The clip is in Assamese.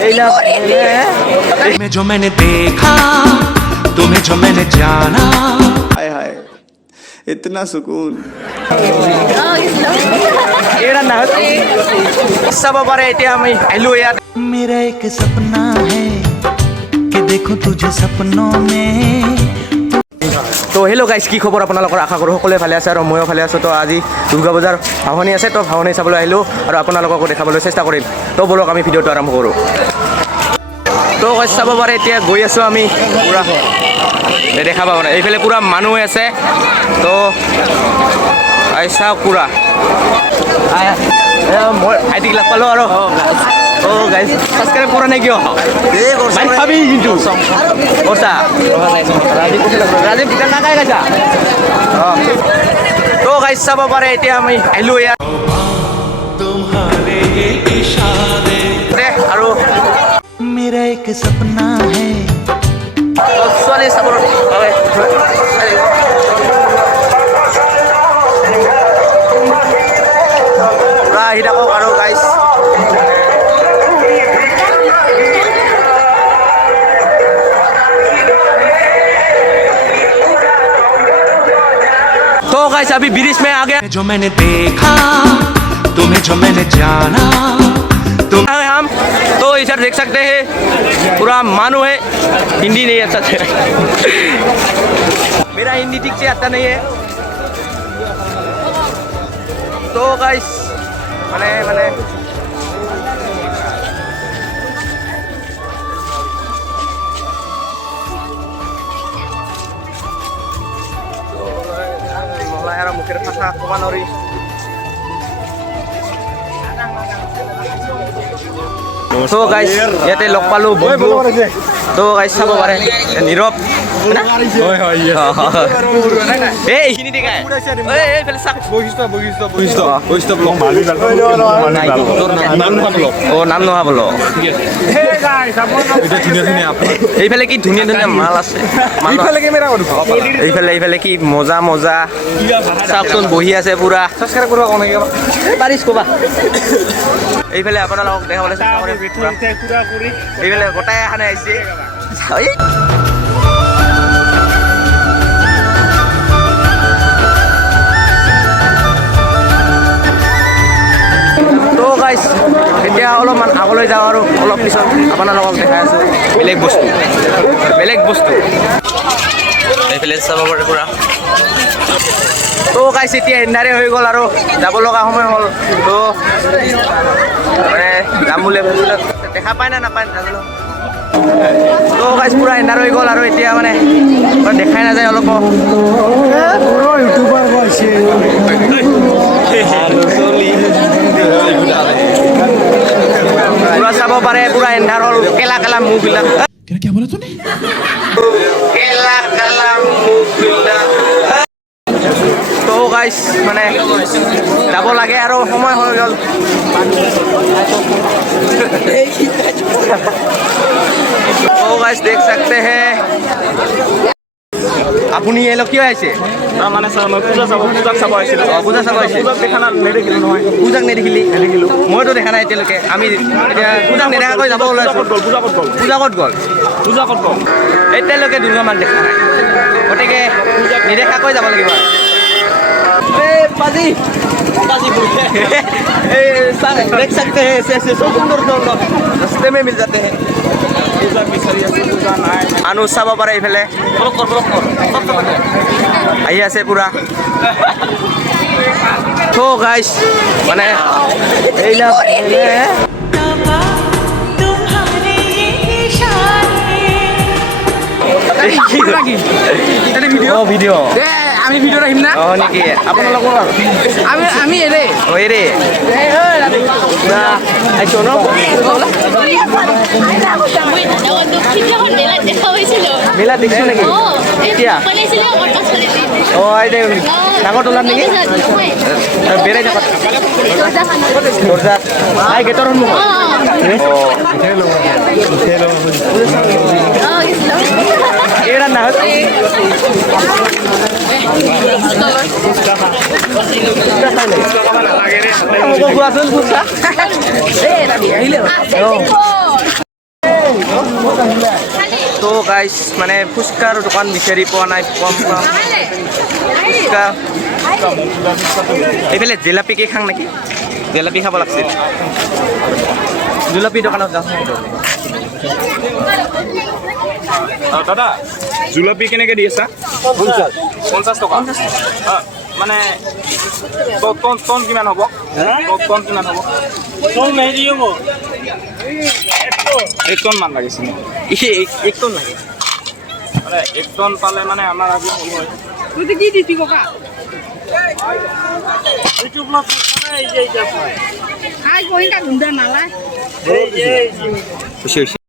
तुम्हें जो मैंने देखा, तुम्हें जो मैंने जाना, हाय हाय इतना सुकून। सब बारे এতিয়া আমি আহিলো ইয়াত मेरा एक सपना है कि देखूं तुझे सपनों में। তো হেল্ল' গাইজ কি খবৰ আপোনালোকৰ আশা কৰোঁ সকলোৱে ভালে আছে আৰু ময়ো ভালে আছোঁ তো আজি দুৰ্গা পূজাৰ ভাওনী আছে তো ভাওনী চাবলৈ আহিলোঁ আৰু আপোনালোককো দেখাবলৈ চেষ্টা কৰিম তো বলক আমি ভিডিঅ'টো আৰম্ভ কৰোঁ তো গাইজ চাব পাৰে এতিয়া গৈ আছোঁ আমি পূৰা দেখা পাব নাই এইফালে পূৰা মানুহ আছে তো চাওক পূৰা মই ভাইটিক লগ পালোঁ আৰু ও গাইজ সাবস্ক্ৰাইব কৰা নাই কিয় ভাই খাবি কিন্তু ওটা ৰাজীব কিটা না কাই গাছা তো গাইজ চাব পাৰে এতিয়া আমি আহিলোঁ ইয়াত আৰু मेरा एक सपना है ছোৱালী চাব পুৰা আহি থাকক আৰু গাইজ तो गाइस अभी ब्रिज में आ गया जो मैंने देखा, तुम्हें जो मैंने जाना, तुम हम तो इधर देख सकते हैं पूरा मानो है हिंदी नहीं अच्छा से मेरा हिंदी ठीक से आता नहीं है तो गाइस मैंने মুখের কথা কবা নৰি তো গাইস ইয়াতে লগ পালো বন্ধু তো গাইস চাব পাৰে নীৰৱ এই এইখিনি দেখাই এই ফেলে চাক বৈশিষ্ট ব্লগ ও নাম নহা বলো এইফালে কি ধুনীয়া ধুনীয়া মাল আছে এইফালে কি মজা মজা চাওকচোন বহি আছে পুৰা পাৰিছ কবা এইফালে আপোনালোকক দেখাবলৈ চেষ্টা কৰিম এইফালে গোটাই এখানে আহিছে তো গাইছ এতিয়া অলপমান আগলৈ যাওঁ আৰু অলপ পিছত আপোনালোকক দেখাই আছোঁ বেলেগ বস্তু এইফালে চাব পাৰে পুৰা তো গাইছ এতিয়া এন্ধাৰে হৈ গ'ল আৰু যাব লগা সময় হ'ল তো মানে যাম বুলি দেখা পায় না নাপায় নাজানো তো গাইছ পুৰা এন্ধাৰ হৈ গ'ল আৰু এতিয়া মানে দেখাই নাযায় অলপ পুৰা চাব পাৰে পুৰা এন্ধাৰ হ'ল কেলা কেলা মুখবিলাক তো গাইছ মানে যাব লাগে আৰু সময় হৈ গ'ল তো গাইছ দেখ सकते हैं আপুনি এই লোক কিয় আহিছে মানে পূজাক চাব আহিছিলোঁ পূজা চাব আহিছে দেখা নেদেখিলোঁ নহয় পূজাক নেদেখিলোঁ মইতো দেখা নাই এতিয়ালৈকে আমি এতিয়া পূজাক নেদেখাকৈ যাব ওলাইছোঁ পূজা ক'ত গ'ল এতিয়ালৈকে দুৰ্গা মাক দেখা নাই গতিকে নেদেখাকৈ যাব লাগিব पाजी देख सकते हैं ऐसे ऐसे सुंदर रास्ते में मिल जाते हैं মানুহ চাব পাৰে এইফালে আহি আছে পুৰা তো গাইছ মানে ভিডিঅ আমি ভিডিঅ আহিম না নেকি আপোনালোকৰ আমি এৰে আহিছো ন মেলা দেখিছো নেকি এতিয়া ডাঙৰ তোলাম নেকি বেৰাই থাকত দৰ্জাত আই গেটৰ সন্মুখত এৰা না কোৱাচোন গাইছ মানে ফুচকাৰ দোকান বিচাৰি পোৱা নাই ফুচকা এইফালে জেলেপি কি খাং নেকি জেলেপি খাব লাগিছিল জুলপি দোকানত যাওঁ দাদা জুলপি কেনেকৈ দি আছা 50 টকা মানে টন কিমান হ'ব টন কিমান হ'ব এক টন মান লাগিছিল এক টন লাগে মানে এক টন পালে মানে আমাৰ আজি হ'ল হয় Ai có cái gunda malah. খুচি হৈছে